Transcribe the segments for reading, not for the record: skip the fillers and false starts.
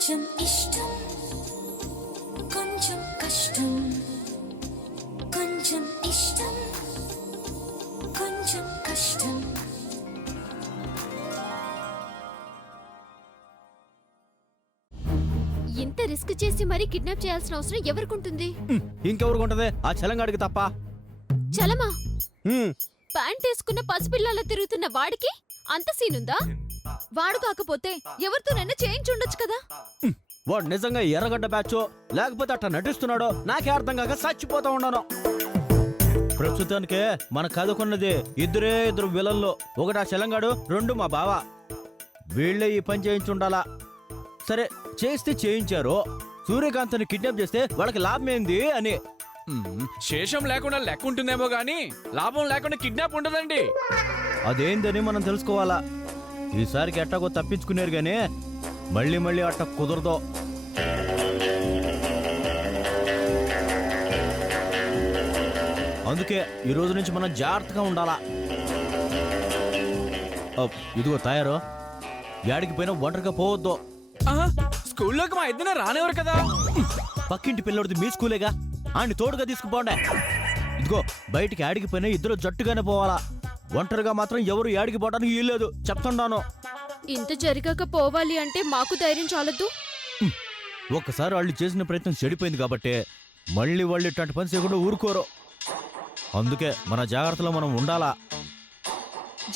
కొంచెం ఇష్టం కొంచెం కష్టం కొంచెం ఇష్టం కొంచెం కష్టం. ఇంత రిస్క్ చేసి మరీ కిడ్నాప్ చేయాల్సిన అవసరం ఎవరికుంటుంది? ఇంకెవరికి ఉంటది? ఆ చలంగాడికి తప్ప. చలమా? ప్యాంట్ వేసుకున్న పసిపిల్లలా తిరుగుతున్న వాడికి అంత సీనుందా? వాడు కాకపోతే ఎవరితోనైనా చేయించుండొచ్చు కదా. వాడు నిజంగా ఎర్రగడ్డ బ్యాచో లేకపోతే అట్లా నటిస్తున్నాడో నాకే అర్థం కాక చచ్చిపోతా ఉన్నాను. ప్రస్తుతానికే మన కథకున్నది ఇద్దరు విలన్లు. ఒకటి ఆ చలంగాడు, రెండు మా బావ. వీళ్ళే ఈ పని చేయించుండాలా. సరే చేస్తే చేయించారు. సూర్యకాంత్ని కిడ్నాప్ చేస్తే వాళ్ళకి లాభం ఏంది అని. శేషం లేకుండా లెక్క ఉంటుందేమో గానీ లాభం లేకుండా కిడ్నాప్ ఉండదండి. అదేందని మనం తెలుసుకోవాలా. ఈసారికి ఎట్టాగో తప్పించుకునేరు గానీ మళ్ళీ అట్ట కుదరదు. అందుకే ఈ రోజు నుంచి మనం జాగ్రత్తగా ఉండాలా. ఇదిగో తయారు, యాడికి పోయినా ఒంటరిగా పోవద్దు. స్కూల్లోకి మా ఇద్దరు రానివ్వరు కదా. పక్కింటి పిల్లడిది మీ స్కూలేగా, ఆడిని తోడుగా తీసుకుపోండే. ఇదిగో బయటికి యాడికి పోయినా ఇద్దరు జట్టుగానే పోవాలా. ఒంటరిగా మాత్రం ఎవరు యాడికి పోవడానికి వీల్లేదు చెప్తున్నాను. ఇంత జరిగాక పోవాలి అంటే మాకు ధైర్యం చాలద్దు. ఒక్కసారి వాళ్ళు చేసిన ప్రయత్నం చెడిపోయింది కాబట్టి మళ్ళీ వాళ్ళు ఇట్లాంటి పని చేయకుండా ఊరుకోరు. అందుకే మన జాగ్రత్తలో మనం ఉండాలా.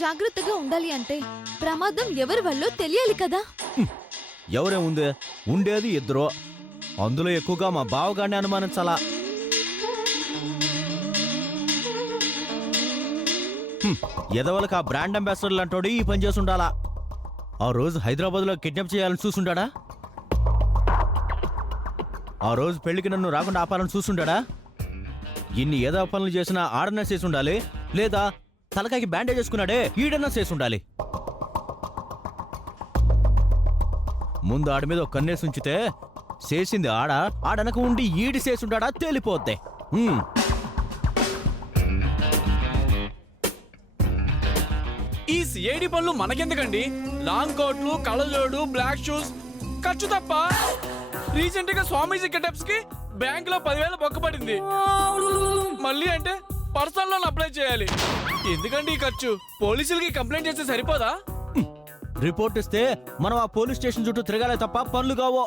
జాగ్రత్తగా ఉండాలి అంటే ప్రమాదం ఎవరి వల్లో తెలియాలి కదా. ఎవరే ఉందే, ఉండేది ఇద్దరు. అందులో ఎక్కువగా మా బావగాడిని అనుమానించాలా. ఎదవలకు ఆ బ్రాండ్ అంబాసిడర్ లాంటోడు ఈ పని చేసి ఉండాలా. ఆ రోజు హైదరాబాద్లో కిడ్నాప్ చేయాలని చూసుండాడా? ఆ రోజు పెళ్లికి నన్ను రాకుండా ఆపాలని చూసుండాడా? ఇన్ని ఏదో పనులు చేసినా ఆడన్నా చేసి ఉండాలి, లేదా తలకాయకి బ్యాండేజ్ చేసుకున్నాడే ఈడన్నా చేసి ఉండాలి. ముందు ఆడి మీద ఒక కన్నేసి ఉంచితే చేసింది ఆడనక ఉండి ఈడి చేసుంటాడా తేలిపోద్ది. ఈ సిఐడి పనులు మనకెందుకండి? లాంగ్ కోట్లు, కళ్ళజోడు, బ్లాక్ షూస్ ఖర్చు తప్ప. రీసెంట్ గా స్వామీజీ గెటప్స్ కి బ్యాంక్ లో 10,000 బొక్క పడింది. మళ్ళీ అంటే పర్సనల్ లోన్ అప్లై చేయాలి. ఎందుకండి ఈ ఖర్చు? పోలీసులకి కంప్లైంట్ చేస్తే సరిపోదా? రిపోర్ట్ ఇస్తే మనం ఆ పోలీస్ స్టేషన్ చుట్టూ తిరగాలే తప్ప పనులు కావో.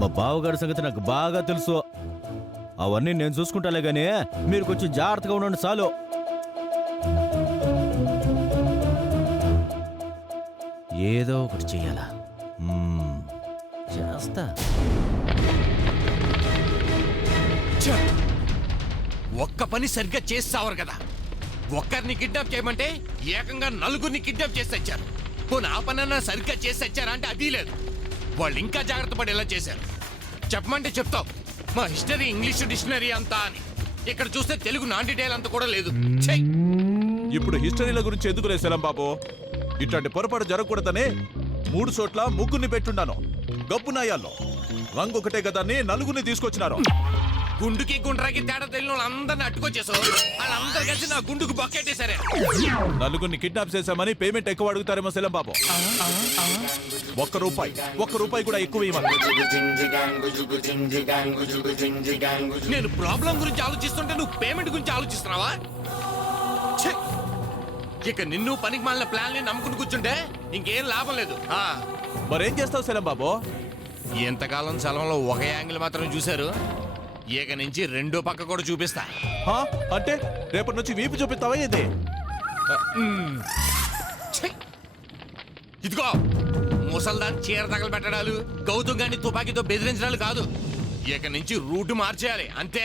మా బావగారి సంగతి నాకు బాగా తెలుసు. అవన్నీ నేను చూసుకుంటాలే గానీ మీరు కొంచెం జాగ్రత్తగా ఉండండి చాలు. ఏదో ఒకటి చెయ్యాలా. చేస్తా. ఒక్క పని సరిగ్గా చేస్తావరు కదా. ఒక్కరిని కిడ్నాప్ చేయమంటే ఏకంగా 4గురిని కిడ్నాప్ చేసి తెచ్చారు. పోనీ ఆ పనన్నా సరిగ్గా చేసి తెచ్చారా అంటే అది లేదు. వాళ్ళు ఇంకా జాగ్రత్త పడేలా చేశారు. చెప్పమంటే చెప్తావు మా హిస్టరీ ఇంగ్లీష్ డిక్షనరీ అంతా అని. ఇక్కడ చూస్తే తెలుగు నాన్ డీటెయిల్ అంత కూడా లేదు. ఇప్పుడు హిస్టరీల గురించి ఎందుకు లేసలం బాబు? ఇట్లాంటి పొరపాటు జరగకూడదనే 3 చోట్ల ముగ్గురిని పెట్టుండాను. గబ్బు నాయాల్లో రంగు ఒకటే కదా అని 4గురిని తీసుకొచ్చినారు. గుండుకి గుండ్రాకి తేడా తెలియని వాళ్ళందరినీ అట్టుకొచ్చేసావు. వాళ్ళందరూ కలిసి నా గుండుకు బొక్కెట్టేశారే. 4గురిని కిడ్నాప్ చేశామని పేమెంట్ ఎక్కువ అడుగుతారేమో సెలం బాబు. ₹1 కూడా ఎక్కువ ఇవ్వాలి. నేను ప్రాబ్లం గురించి ఆలోచిస్తుంటే నువ్వు పేమెంట్ గురించి ఆలోచిస్తున్నావా? ఇక నిన్ను పనికి మాలిన ప్లాన్ నమ్ముకుని కూర్చుంటే ఇంకేం లాభం లేదు. మరేం చేస్తావు సెలం బాబు? ఎంతకాలం సెలవులో ఒక యాంగిల్ మాత్రం చూశారు. ఇక నుంచి రెండో పక్క కూడా చూపిస్తా. అంటే రేపటి నుంచి వీపు చూపిస్తావా ఏంటి? ఇదిగో ముసల్దాన్ చీర తగలబెట్టడాలు, గౌతమ్ గారిని తుపాకీతో బెదిరించడాలు కాదు. ఇక నుంచి రూట్ మార్చేయాలి అంతే.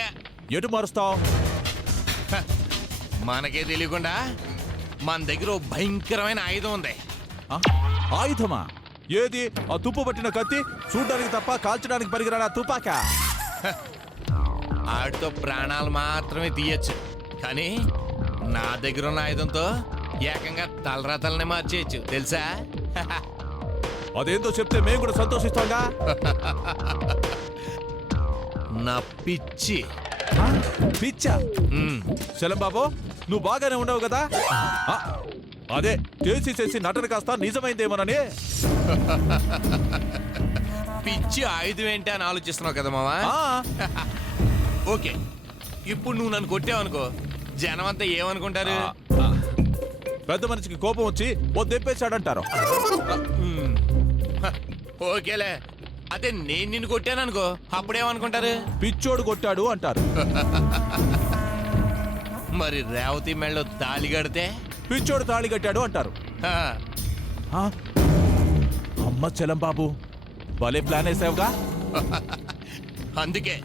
ఎటు మారుస్తావు? మనకే తెలియకుండా మన దగ్గర ఓ భయంకరమైన ఆయుధం ఉంది. ఆయుధమా? ఏది? ఆ తుప్పు పట్టిన కత్తి చూడడానికి తప్ప కాల్చడానికి పనికిరాని తుపాకా? ఆడితో ప్రాణాలు మాత్రమే తీయచ్చు, కానీ నా దగ్గర ఉన్న ఆయుధంతో ఏకంగా తలరాతల్ని మార్చేయచ్చు తెలుసా? అదేందో చెప్తే మేము కూడా సంతోషిస్తాంగా. నా పిచ్చి. పిచ్చా? సెలం బాబు నువ్వు బాగానే ఉండవు కదా? అదే చేసి నటన కాస్త నిజమైందేమోనని. పిచ్చి ఆయుధం ఏంటి అని ఆలోచిస్తున్నావు కదా మావా ఆ, ఓకే ఇప్పుడు నువ్వు నన్ను కొట్టావనుకో జనం అంతా ఏమనుకుంటారు పెద్ద మనిషికి కోపం వచ్చి ఓ దెప్పేశాడంటారు. ఓకేలే అదే నేను నిన్ను కొట్టాననుకో అప్పుడేమనుకుంటారు పిచ్చోడు కొట్టాడు అంటారు. మరి రేవతి మెళ్ళలో తాళి కడితే పిచ్చోడు తాళి కట్టాడు అంటారు. హా, ఆ, అమ్మ చలం బాబు భలే ప్లాన్ వేసావుగా. అందుకే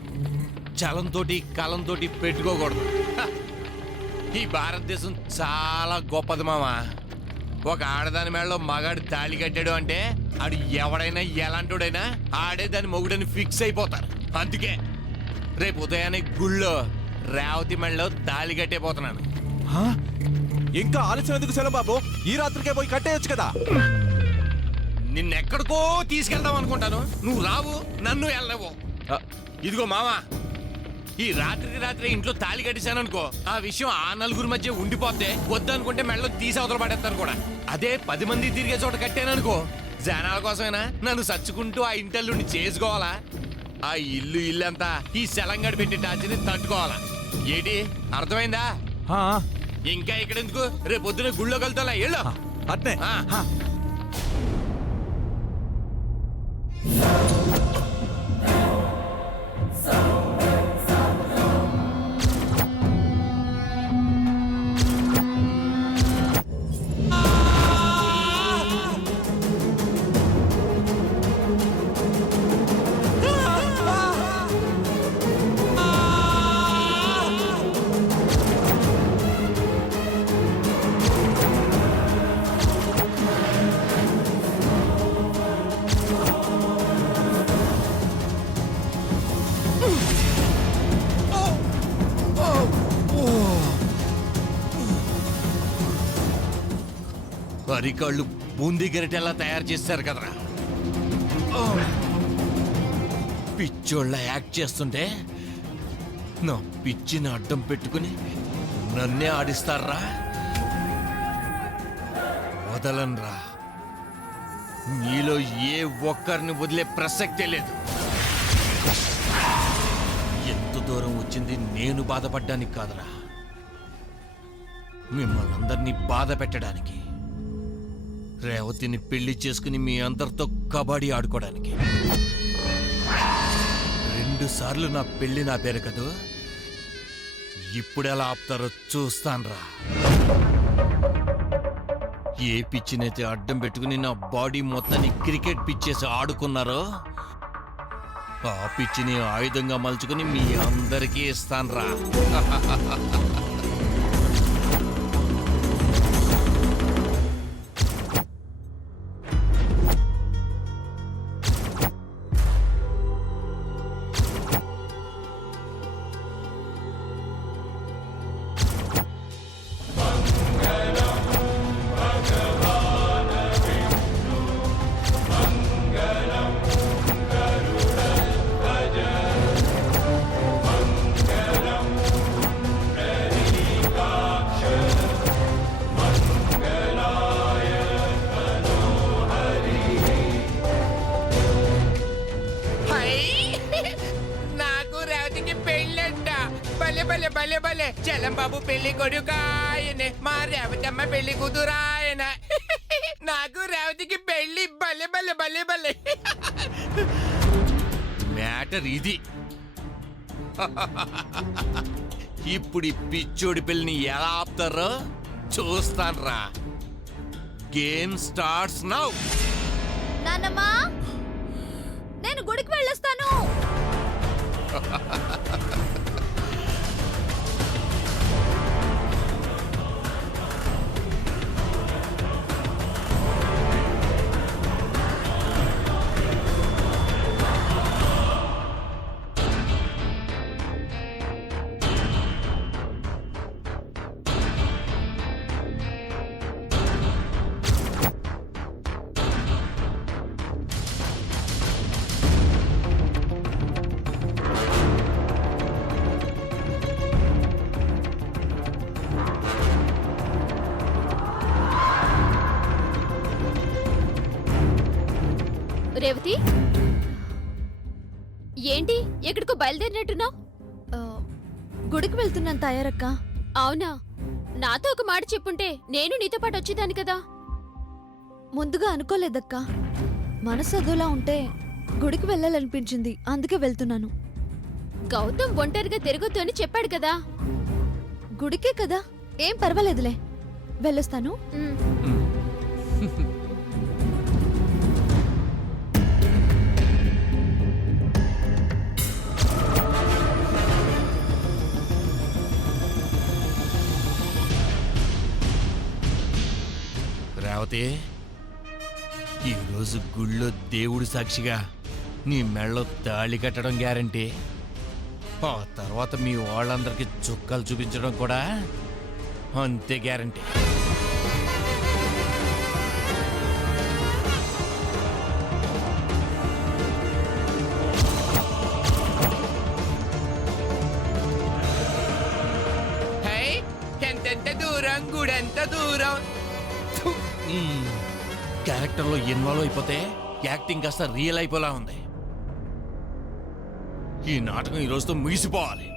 చలంతోటి కలంతోటి పెట్టుకోకూడదు. హ, ఈ భారతదేశం చాలా గొప్పది మామా. ఒక ఆడదాని మేడలో మగాడు తాళి కట్టాడు అంటే ఆడు ఎవడైనా ఎలాంటోడైనా ఆడే దాని మొగుడని ఫిక్స్ అయిపోతారు. అందుకే రేపు ఉదయాన్నే గుళ్ళో రేవతి మెడలో తాళి కట్టేపోతున్నాను. ఆ, ఇంకా ఆలస్యం ఎందుకు చలం బాబు? ఈ రాత్రికే పోయి కట్టేయచ్చు కదా. నిన్నెక్కడికో తీసుకెళ్దాం అనుకుంటాను, నువ్వు రావు, నన్ను వెళ్ళవు. ఆ, ఇదిగో మామా, ఈ రాత్రికి రాత్రి ఇంట్లో తాళి కట్టేశాననుకో ఆ విషయం ఆ నలుగురి మధ్య ఉండిపోతే వద్దనుకుంటే మెడలో తీసి అవతల పడేస్తాను కూడా. అదే 10 మంది తిరిగే చోట కట్టాననుకో జనాల కోసమైనా నన్ను సచ్చుకుంటూ ఆ ఇంటల్లుని చేసుకోవాలా, ఆ ఇల్లు అంతా ఈ శలంగడి పెట్టి టార్చర్ని తట్టుకోవాలా. ఏంటి అర్థమైందా? ఆ, ఇంకా ఇక్కడ ఎందుకు, రేపు పొద్దున గుళ్ళో కలుతాలా ఎళ్ళు. అట్నే. ఆ. ఆ. అరికాళ్ళు బూందీ గరిటెలా తయారు చేస్తారు కదరా. పిచ్చోళ్ళ యాక్ట్ చేస్తుంటే నా పిచ్చిని అడ్డం పెట్టుకుని నన్నే ఆడిస్తారా. వదలనరా, మీలో ఏ ఒక్కరిని వదిలే ప్రసక్తే లేదు. ఎంత దూరం వచ్చింది నేను బాధపడ్డానికి కాదురా, మిమ్మల్ని అందరినీ బాధ పెట్టడానికి. రేవతిని పెళ్లి చేసుకుని మీ అందరితో కబడ్డీ ఆడుకోవడానికి. 2 సార్లు నా పెళ్లి నా పేరు కదూ, ఇప్పుడెలా ఆపుతారో చూస్తాన్రా. ఏ పిచ్చినైతే అడ్డం పెట్టుకుని నా బాడీ మొత్తాన్ని క్రికెట్ పిచ్చేసి ఆడుకున్నారో ఆ పిచ్చిని ఆయుధంగా మలుచుకుని మీ అందరికీ ఇస్తాన్రా. చలం బాబు పెళ్లి కొడుకాయనే, మా రేవతమ్మ పెళ్లి కూతురాయన. నాకు రేవతికి పెళ్లి. భలే భలే భలే భలే. మ్యాటర్ ఇది. ఇప్పుడు ఈ పిచ్చోడి పెళ్లిని ఎలా ఆపుతారో చూస్తాన్రా. Game starts now. నాన్నమ్మా, నేను గుడికి వెళ్ళొస్తాను. ఏంటి ఎక్కడికో బయలుదేరినట్టున్నావు? గుడికి వెళ్తున్నాను తయారక్క. అవునా? నాతో ఒక మాట చెప్పుంటే నేను నీతో పాటు వచ్చేదాన్ని కదా. ముందుగా అనుకోలేదక్క. మనసు అదోలా ఉంటే గుడికి వెళ్ళాలనిపించింది, అందుకే వెళ్తున్నాను. గౌతమ్ ఒంటరిగా తిరగొద్దు అని చెప్పాడు కదా. గుడికే కదా, ఏం పర్వాలేదులే, వెళ్ళొస్తాను. ఉమ్. రేవతి, ఈరోజు గుళ్ళో దేవుడి సాక్షిగా నీ మెళ్ళో తాళి కట్టడం గ్యారంటీ. ఆ తర్వాత మీ వాళ్ళందరికీ చుక్కలు చూపించడం కూడా అంతే గ్యారంటీ. ఎంతెంత దూరం గుడెంత దూరం. క్యారెక్టర్లో ఇన్వాల్వ్ అయిపోతే యాక్టింగ్ కాస్త రియల్ అయిపోలా ఉంది. ఈ నాటకం ఈ రోజుతో ముగిసిపోవాలి.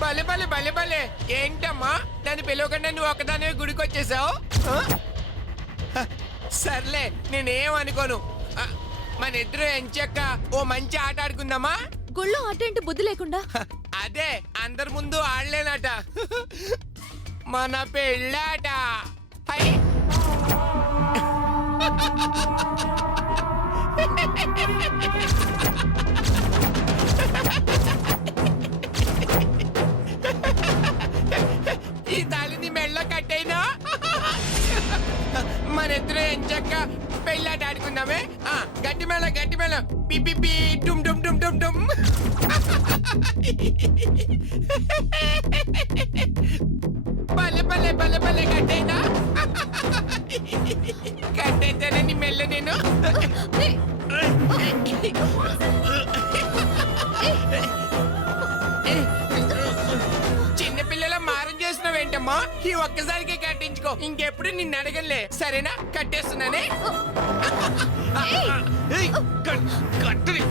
భలే భలే భలే భలే. ఏంటమ్మా నన్ను పిలవకుండా నువ్వు ఒకదానివే గుడికి వచ్చేసావు? సర్లే, నేనేం అనుకోను. మన ఇద్దరు ఎంచక్క ఓ మంచి ఆట ఆడుకుందామా? గుళ్ళో అటేంటి బుద్ధి లేకుండా? అదే అందరి ముందు ఆడలేనట, మన పెళ్ళాట. ఈ తాళిని మెళ్ళ కట్టైనా మన ఇద్దరు ఎంచక్క పెళ్ళాట ఆడుకుందామే. గట్టి మేళ మేళం పి పి పి డుమ్ డుమ్ డుమ్ డుమ్ డుమ్. భలే భలే భలే భలే కట్టేనా? కట్టేస్తానని మెల్ల నేను. చిన్నపిల్లల మారం చేస్తున్నావేంటమ్మా? ఈ ఒక్కసారికే కట్టించుకో, ఇంకెప్పుడు నిన్ను అడగలే. సరేనా? కట్టేస్తున్నానే. ఏయ్, కట్టని.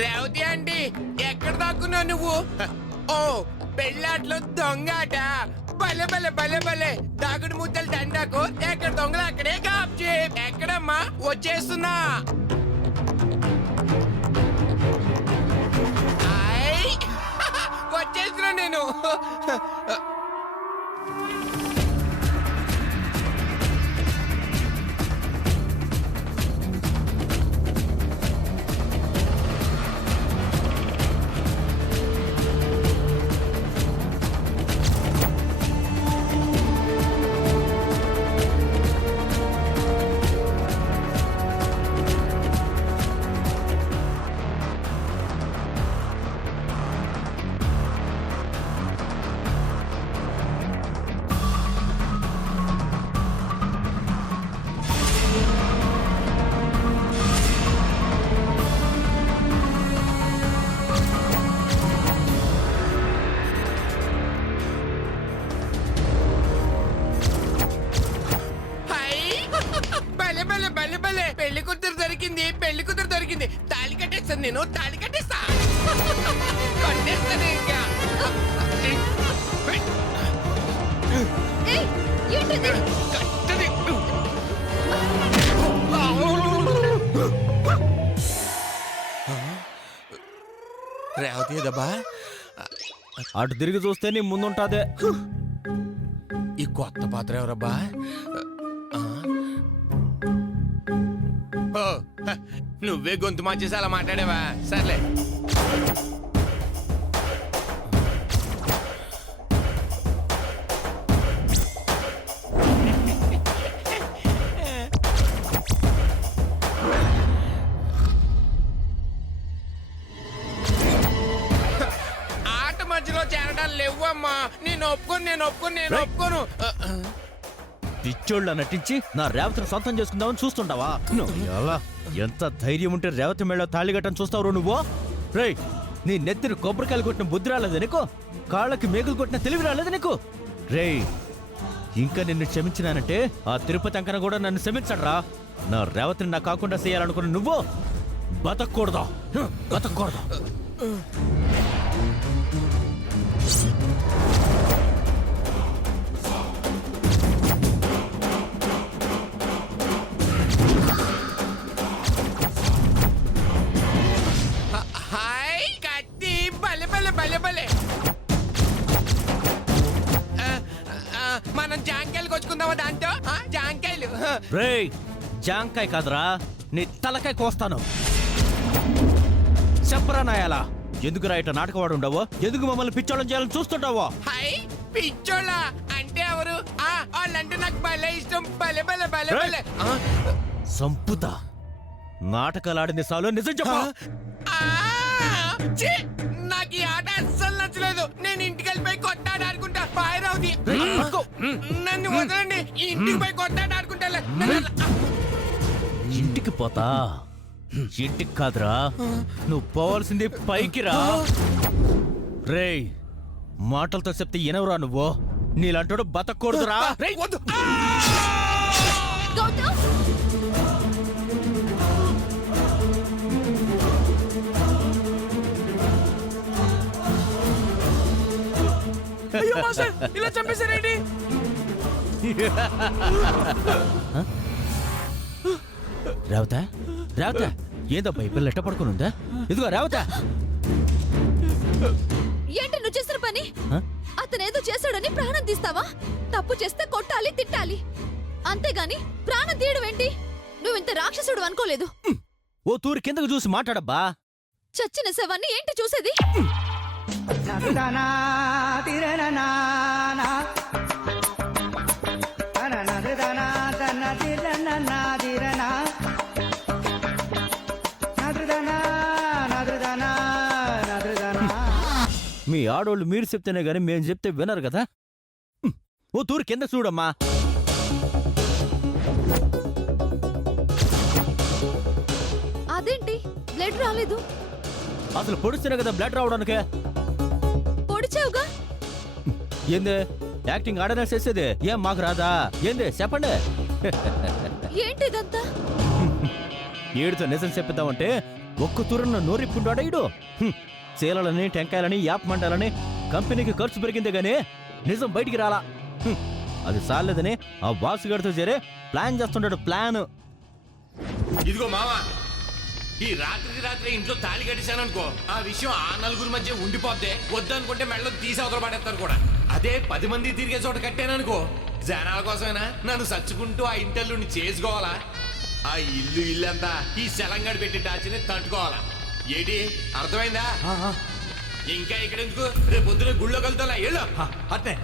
రేవతి అండి, ఎక్కడ దాక్కున్నావు నువ్వు? ఓ, పెళ్ళాట్లో దొంగ ఆట. భలే భలే భలే భలే. దాగుడు ముద్దలు దండాకు, ఎక్కడ దొంగలు అక్కడే కాప్చే. ఎక్కడమ్మా? వచ్చేస్తున్నా. ఆయ్, వచ్చేస్తున్నా నేను. పెళ్లి కూతురు దొరికింది, పెళ్లి కూతురు దొరికింది. తాళి కట్టేస్తాను నేను, తాళి కట్టేస్తా. కట్టేస్తాను ఇంకా. కట్టది. రేవతి దబ్బా, అటు తిరిగి చూస్తే నీ ముందుంటాదే. ఈ కొత్త పాత్ర ఎవరబ్బా? ఓ, నువ్వే గొంతు మార్చేసి అలా మాట్లాడావా? సర్లే. ఆట మధ్యలో చేరడాలు లేవమ్మా. నేను ఒప్పుకోను. పిచ్చోళ్ళ నటించి నా రేవతిని సొంతం చేసుకుందామని చూస్తుంటావా? ఎలా? ఎంత ధైర్యం ఉంటే రేవతి మేళ తాళి కట్టని చూస్తావు నువ్వు? రేయ్, నీ నెత్తిని కొబ్బరికాయలు కొట్టిన బుద్ధి రాలేదు నీకు? కాళ్ళకి మేకులు కొట్టిన తెలివి రాలేదు నీకు? రేయ్, ఇంకా నిన్ను క్షమించినానంటే ఆ తిరుపతి అంకన కూడా నన్ను క్షమించడరా. నా రేవతిని నా కాకుండా చేయాలనుకున్న నువ్వు బతకూడదా? బతకూడదా? హాయ్ కత్తి, భలే భలే భలే భలే. మనం జాంకాయలు కొచ్చుకుందామా దాంతో? జాంకాయలు. రేయ్, జాంకాయ కాదురా, నీ తలకాయ కోస్తాను. చెప్పరా నాయాలా, ఎందుకు రా ఇట్లా నాటకవాడు ఉండవో? ఎందుకు మమ్మల్ని పిచ్చోళ్ళం చేయాలని చూస్తుంటావో? హాయ్ పిచ్చోళ్ళ అంటే ఎవరు? వాళ్ళంటే నాకు భలే ఇష్టం. భలే భలే భలే భలే. సంపుత నాటకాలాడింది సాలు, నిజం చెప్పు. నాకు ఈ ఆట అస్సలు నచ్చలేదు. నేను ఇంటికి వెళ్ళిపోయి కొత్త ఆట ఆడుకుంటా. బాయ్ రావుది, నన్ను వదలండి. ఇంటికి పోయి కొత్త ఆట ఆడుకుంటా. ఇంటికి పోతా? ఇంటికి కాదురా, నువ్వు పోవాల్సింది పైకి రా. రేయ్, మాటలతో చెప్తే ఎనవరా నువ్వు? నీలాంటోడు బతకూడదురా. వద్దు. గౌతమ్, అయ్యో మాస్టర్, ఇలా చంపేశారేంటి? రావుతా రావుతా, ఏదో బైబిల్ ఎట్ట పడుకుని ఉందా? ఇదిగో రావుతా. ఏంటి నువ్వు చేసిన పని? అతనేదో చేశాడని ప్రాణం తీస్తావా? తప్పు చేస్తే కొట్టాలి, తిట్టాలి, అంతేగాని ప్రాణం తీయడం ఏంటి? నువ్వింత రాక్షసుడు అనుకోలేదు. โ ఓ తూరి కిందకు చూసి మాట్లాడబ్బా. చచ్చిన శవాన్ని ఏంటి చూసేది? మీ ఆడోళ్ళు మీరు చెప్తేనే గానీ మేము చెప్తే వినరు కదా. ఓ తూరు కింద చూడమ్మా. అదేంటి బ్లడ్ రాలేదు? అసలు పొడిస్తేనే కదా బ్లడ్ రావడానికి. పొడిచావుగా. ఏందే యాక్టింగ్ ఆడనే చేసేది? ఏం మాకు రాదా? ఏందే చెప్పండి. ఏంటిదంతా? ఏడుతో నిజం చెప్పిద్దామంటే ఒక్క తూరన్న నోరిప్పుండాడా ఈడు. చీలలని టెంకాయలని యాప్ మండాలని కంపెనీకి ఖర్చు పెరిగిందే గానీ నిజం బయటికి రాలా. అది సాలేదని ఆ బాసుగాడితో చేరే ప్లాన్ చేస్తుంటాడు. ప్లాన్ ఇదిగో మావా, ఈ రాత్రి ఇంట్లో తాళి కట్టేశాననుకో, ఆ విషయం ఆ నలుగురి మధ్య ఉండిపోతే వద్దనుకుంటే మెడలో తీసి అవతల పడేస్తారు కూడా. అదే 10 మంది తిరిగే చోట కట్టాననుకో, జనాల కోసమైనా నన్ను సచ్చుకుంటూ ఆ ఇంటర్లుని చేసుకోవాలా? ఆ ఇల్లు అంతా ఈ శలంగాడు పెట్టి టార్చిని తట్టుకోవాలా? ఏంటి అర్థమైందా? ఇంకా ఇక్కడ ఎందుకు? రేపు పొద్దున గుళ్ళో కలుతా. అట్నే